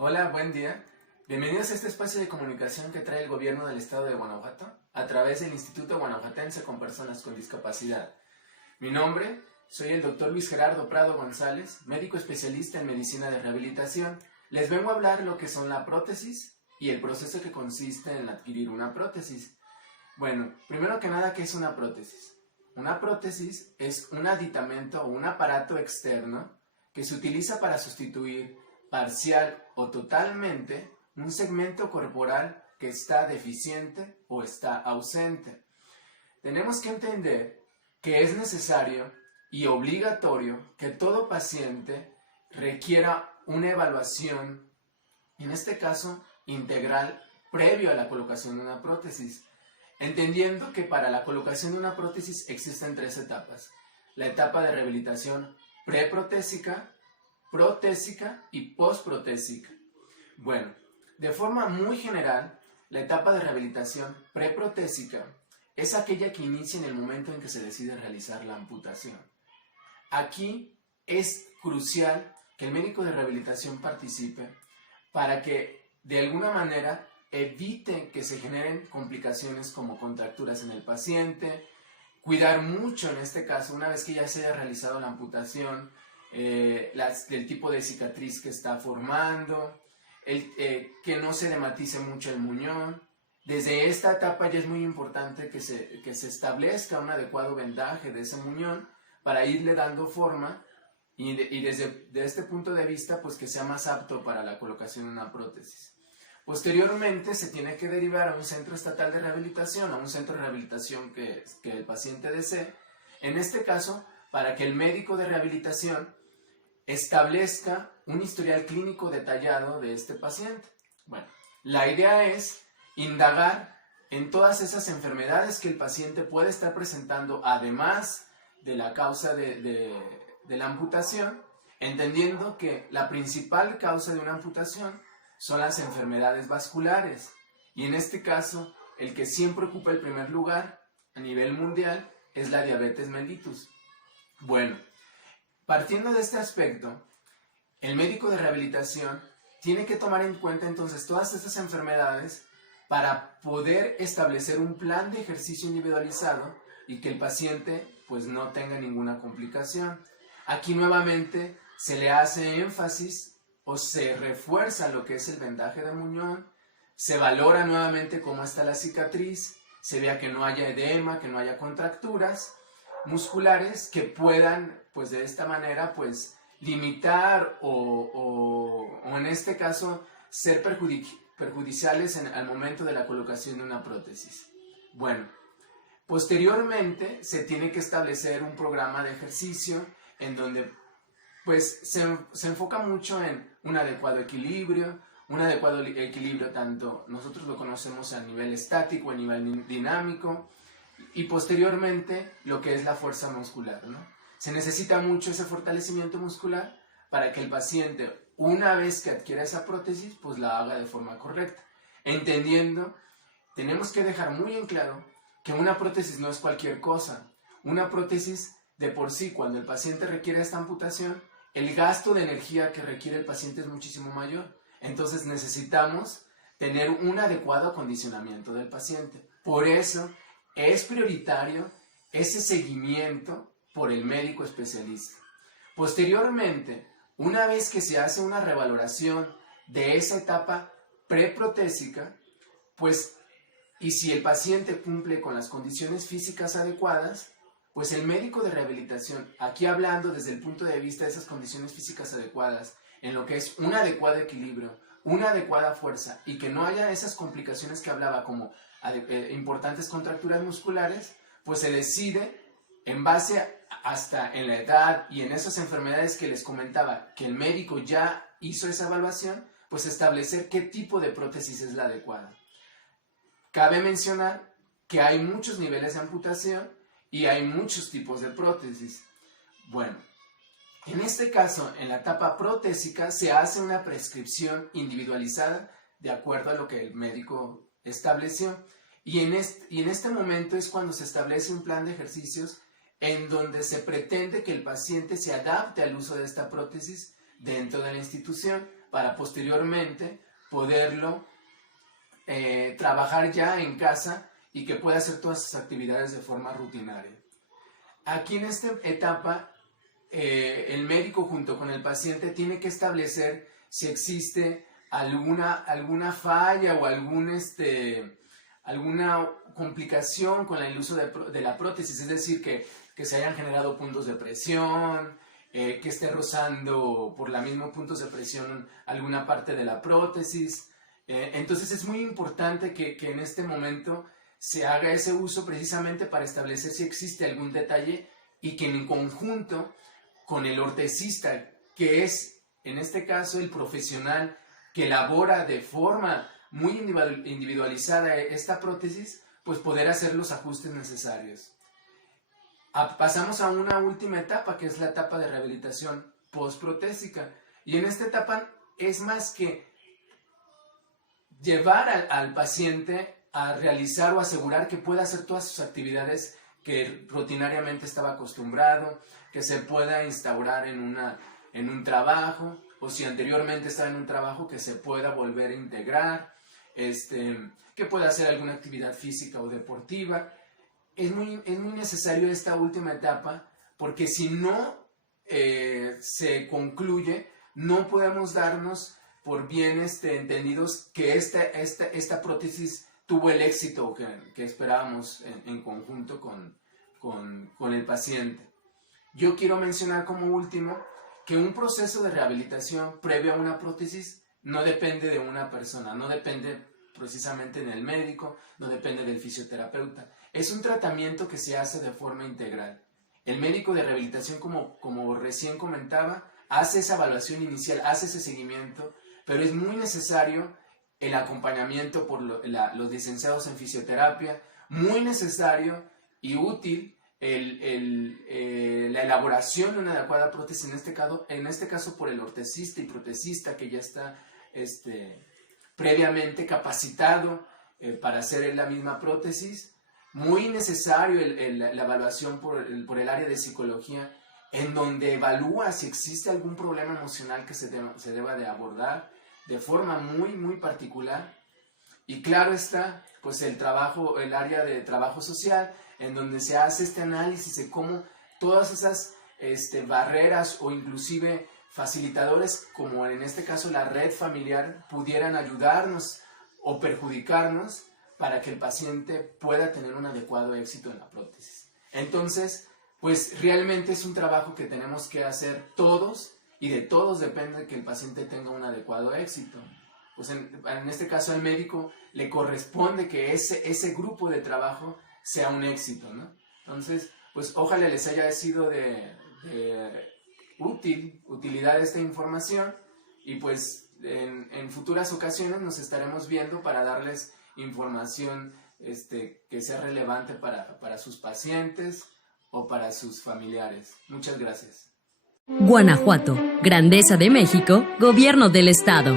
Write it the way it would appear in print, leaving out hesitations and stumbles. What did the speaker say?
Hola, buen día. Bienvenidos a este espacio de comunicación que trae el gobierno del estado de Guanajuato a través del Instituto Guanajuatense con Personas con Discapacidad. Mi nombre, soy el doctor Luis Gerardo Prado González, médico especialista en medicina de rehabilitación. Les vengo a hablar lo que son la prótesis y el proceso que consiste en adquirir una prótesis. Bueno, primero que nada, ¿qué es una prótesis? Una prótesis es un aditamento o un aparato externo que se utiliza para sustituir parcial o totalmente un segmento corporal que está deficiente o está ausente. Tenemos que entender que es necesario y obligatorio que todo paciente requiera una evaluación, en este caso integral, previo a la colocación de una prótesis, entendiendo que para la colocación de una prótesis existen tres etapas: la etapa de rehabilitación preprotésica, protésica y postprotésica. Bueno, de forma muy general, la etapa de rehabilitación preprotésica es aquella que inicia en el momento en que se decide realizar la amputación. Aquí es crucial que el médico de rehabilitación participe para que de alguna manera evite que se generen complicaciones como contracturas en el paciente, cuidar mucho en este caso, una vez que ya se haya realizado la amputación, del tipo de cicatriz que está formando, que no se dematice mucho el muñón. Desde esta etapa ya es muy importante que se establezca un adecuado vendaje de ese muñón para irle dando forma y desde este punto de vista pues que sea más apto para la colocación de una prótesis. Posteriormente se tiene que derivar a un centro estatal de rehabilitación, a un centro de rehabilitación que el paciente desee, en este caso para que el médico de rehabilitación establezca un historial clínico detallado de este paciente. Bueno, la idea es indagar en todas esas enfermedades que el paciente puede estar presentando, además de la causa de la amputación, entendiendo que la principal causa de una amputación son las enfermedades vasculares, y en este caso, el que siempre ocupa el primer lugar a nivel mundial es la diabetes mellitus. Bueno, partiendo de este aspecto, el médico de rehabilitación tiene que tomar en cuenta entonces todas estas enfermedades para poder establecer un plan de ejercicio individualizado y que el paciente pues no tenga ninguna complicación. Aquí nuevamente se le hace énfasis o se refuerza lo que es el vendaje de muñón, se valora nuevamente cómo está la cicatriz, se vea que no haya edema, que no haya contracturas musculares que puedan pues de esta manera pues limitar o en este caso ser perjudiciales al momento de la colocación de una prótesis. Bueno, posteriormente se tiene que establecer un programa de ejercicio en donde pues se enfoca mucho en un adecuado equilibrio, tanto nosotros lo conocemos a nivel estático, a nivel dinámico, y posteriormente lo que es la fuerza muscular, ¿no? Se necesita mucho ese fortalecimiento muscular para que el paciente, una vez que adquiera esa prótesis, pues la haga de forma correcta. Entendiendo, tenemos que dejar muy en claro que una prótesis no es cualquier cosa. Una prótesis de por sí, cuando el paciente requiere esta amputación, el gasto de energía que requiere el paciente es muchísimo mayor. Entonces necesitamos tener un adecuado acondicionamiento del paciente. Por eso es prioritario ese seguimiento por el médico especialista. Posteriormente, una vez que se hace una revaloración de esa etapa preprotésica, pues, y si el paciente cumple con las condiciones físicas adecuadas, pues el médico de rehabilitación, aquí hablando desde el punto de vista de esas condiciones físicas adecuadas, en lo que es un adecuado equilibrio, una adecuada fuerza y que no haya esas complicaciones que hablaba como importantes contracturas musculares, pues se decide en base hasta en la edad y en esas enfermedades que les comentaba que el médico ya hizo esa evaluación, pues establecer qué tipo de prótesis es la adecuada. Cabe mencionar que hay muchos niveles de amputación y hay muchos tipos de prótesis. Bueno, en este caso, en la etapa protésica, se hace una prescripción individualizada de acuerdo a lo que el médico estableció. Y en este momento es cuando se establece un plan de ejercicios en donde se pretende que el paciente se adapte al uso de esta prótesis dentro de la institución para posteriormente poderlo trabajar ya en casa y que pueda hacer todas sus actividades de forma rutinaria. Aquí en esta etapa, el médico junto con el paciente tiene que establecer si existe alguna falla o alguna complicación con el uso de la prótesis, es decir, que se hayan generado puntos de presión, que esté rozando por la misma puntos de presión alguna parte de la prótesis. Entonces es muy importante que en este momento se haga ese uso precisamente para establecer si existe algún detalle y que en conjunto con el ortesista, que es en este caso el profesional que elabora de forma muy individualizada esta prótesis, pues poder hacer los ajustes necesarios. Pasamos a una última etapa, que es la etapa de rehabilitación postprotésica. Y en esta etapa es más que llevar al paciente a realizar o asegurar que pueda hacer todas sus actividades que rutinariamente estaba acostumbrado, que se pueda instaurar en un trabajo, o si anteriormente estaba en un trabajo, que se pueda volver a integrar, que pueda hacer alguna actividad física o deportiva. Es muy necesario esta última etapa, porque si no se concluye, no podemos darnos por bien entendidos que esta prótesis tuvo el éxito que esperábamos en conjunto con el paciente. Yo quiero mencionar como último que un proceso de rehabilitación previo a una prótesis no depende de una persona, no depende precisamente del médico, no depende del fisioterapeuta. Es un tratamiento que se hace de forma integral. El médico de rehabilitación, como recién comentaba, hace esa evaluación inicial, hace ese seguimiento, pero es muy necesario el acompañamiento por los licenciados en fisioterapia, muy necesario y útil la elaboración de una adecuada prótesis, en este caso por el ortesista y protesista que ya está previamente capacitado para hacer la misma prótesis. Muy necesario la evaluación por el área de psicología, en donde evalúa si existe algún problema emocional que se deba de abordar de forma muy, muy particular. Y claro está, pues el área de trabajo social, en donde se hace este análisis de cómo todas esas barreras o inclusive facilitadores, como en este caso la red familiar, pudieran ayudarnos o perjudicarnos para que el paciente pueda tener un adecuado éxito en la prótesis. Entonces, pues realmente es un trabajo que tenemos que hacer todos, y de todos depende que el paciente tenga un adecuado éxito. Pues en este caso al médico le corresponde que ese grupo de trabajo sea un éxito, ¿no? Entonces, pues ojalá les haya sido de utilidad esta información, y pues en futuras ocasiones nos estaremos viendo para darles información que sea relevante para sus pacientes o para sus familiares. Muchas gracias. Guanajuato, Grandeza de México, Gobierno del Estado.